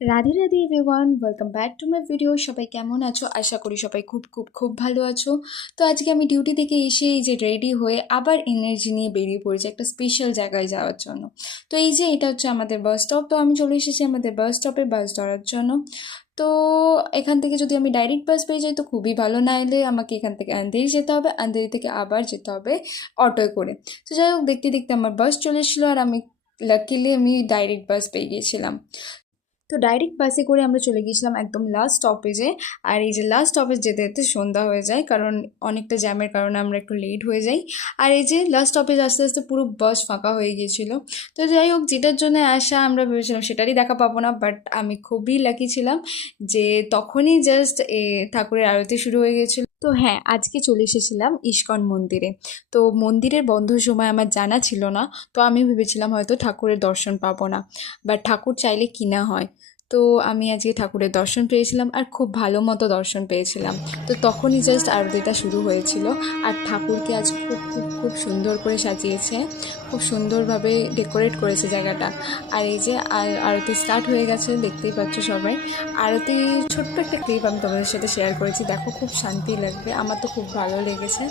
Radhe Radhe everyone, welcome back to my video. সবাই কেমন আছো? আশা করি সবাই খুব খুব খুব ভালো আছো। তো আজকে আমি ডিউটি থেকে এসে এই যে রেডি হয়ে আবার এনার্জি নিয়ে বেরিয়ে পড়েছি একটা স্পেশাল জায়গায় যাওয়ার জন্য। তো এই যে এটা হচ্ছে আমাদের বাস স্টপ। তো আমি চলে এসেছি আমাদের বাস স্টপে বাস ধরার জন্য। তো এখান থেকে যদি আমি ডাইরেক্ট বাস পেয়ে যাই তো খুবই ভালো, না এলে আমাকে এখান থেকে আন্ধেরি যেতে হবে, আন্ধেরি থেকে আবার যেতে হবে অটোয় করে। তো যাই হোক, দেখতে দেখতে আমার বাস চলে এসেছিলো আর আমি লাকিলি আমি ডাইরেক্ট বাস পেয়ে গিয়েছিলাম। তো ডাইরেক্ট বাসে করে আমরা চলে গিয়েছিলাম একদম লাস্ট স্টপেজে। আর এই যে লাস্ট স্টপেজ যেতে যেতে সন্ধ্যা হয়ে যায়, কারণ অনেকটা জ্যামের কারণে আমরা একটু লেট হয়ে যাই। আর এই যে লাস্ট স্টপেজ আস্তে আস্তে পুরো বাস ফাঁকা হয়ে গিয়েছিল। তো যাই হোক, যেটার জন্য আসা আমরা ভেবেছিলাম সেটারই দেখা পাবো না, বাট আমি খুবই লাকি ছিলাম যে তখনই জাস্ট ঠাকুরের আরতি শুরু হয়ে গেছিলো। তো হ্যাঁ, আজকে চলে এসেছিলাম ইস্কন মন্দিরে। তো মন্দিরের বন্ধর সময় আমার জানা ছিল না। তো আমি ভেবেছিলাম হয়তো ঠাকুরের দর্শন পাবো না, বাট ঠাকুর চাইলে কিনা হয়। তো আমি আজকে ঠাকুরের দর্শন পেয়েছিলাম আর খুব ভালো মতো দর্শন পেয়েছিলাম। তো তখনই জাস্ট আরতিটা শুরু হয়েছিল। আর ঠাকুরকে আজ খুব খুব খুব সুন্দর করে সাজিয়েছে, খুব সুন্দরভাবে ডেকোরেট করেছে জায়গাটা। আর এই যে আরতি স্টার্ট হয়ে গেছে, দেখতেই পাচ্ছ সবাই। আরতি ছোট্ট একটা ক্লিপ আমি তোমাদের সাথে শেয়ার করেছি, দেখো খুব শান্তি লাগবে, আমার তো খুব ভালো লেগেছে।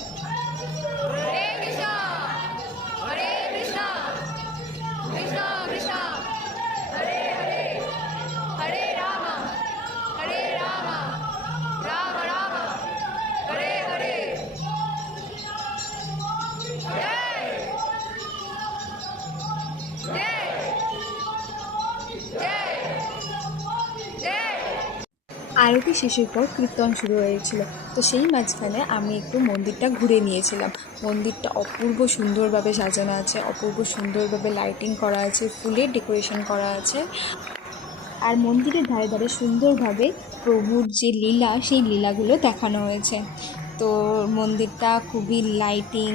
আরতি শেষের পর কীর্তন শুরু হয়েছিল। তো সেই মাঝখানে আমি একটু মন্দিরটা ঘুরে নিয়েছিলাম। মন্দিরটা অপূর্ব সুন্দরভাবে সাজানো আছে, অপূর্ব সুন্দরভাবে লাইটিং করা আছে, ফুলের ডেকোরেশন করা আছে। আর মন্দিরের ধারে ধারে সুন্দরভাবে প্রভুর যে লীলা, সেই লীলাগুলো দেখানো হয়েছে। তো মন্দিরটা খুবই লাইটিং,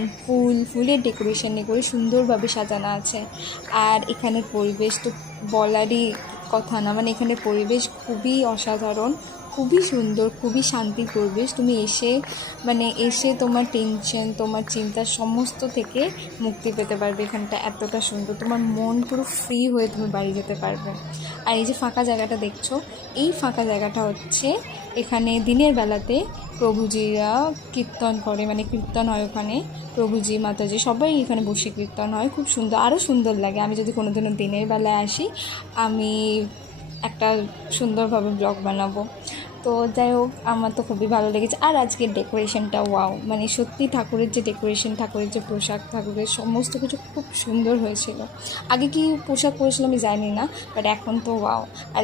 ফুলের ডেকোরেশনে করে সুন্দরভাবে সাজানো আছে। আর এখানের পরিবেশ তো বলারই কথা না, মানে এখানের পরিবেশ খুবই অসাধারণ, খুবই সুন্দর, খুবই শান্তির পরিবেশ। তুমি এসে তোমার টেনশন, তোমার চিন্তা সমস্ত থেকে মুক্তি পেতে পারবে। এখানটা এতটা সুন্দর, তোমার মন পুরো ফ্রি হয়ে তুমি বাড়ি যেতে পারবে। আর এই যে ফাঁকা জায়গাটা দেখছো, এই ফাঁকা জায়গাটা হচ্ছে এখানে দিনের বেলাতে প্রভুজিরা কীর্তন করে, মানে কীর্তন হয় ওখানে। প্রভুজি মাতাজি সবাই এখানে বসে কীর্তন হয়, খুব সুন্দর, আরও সুন্দর লাগে। আমি যদি কোনোদিনও দিনের বেলায় আসি, আমি একটা সুন্দরভাবে ব্লগ বানাবো। তো যাই হোক, আমার তো খুবই ভালো লেগেছে। আর আজকের ডেকোরেশনটা ওয়াও, মানে সত্যি ঠাকুরের যে ডেকোরেশন, ঠাকুরের যে পোশাক, ঠাকুরের সমস্ত কিছু খুব সুন্দর হয়েছিল। আগে কি পোশাক পরেছিলাম আমি জানি না, বাট এখন তো ওয়াও। আর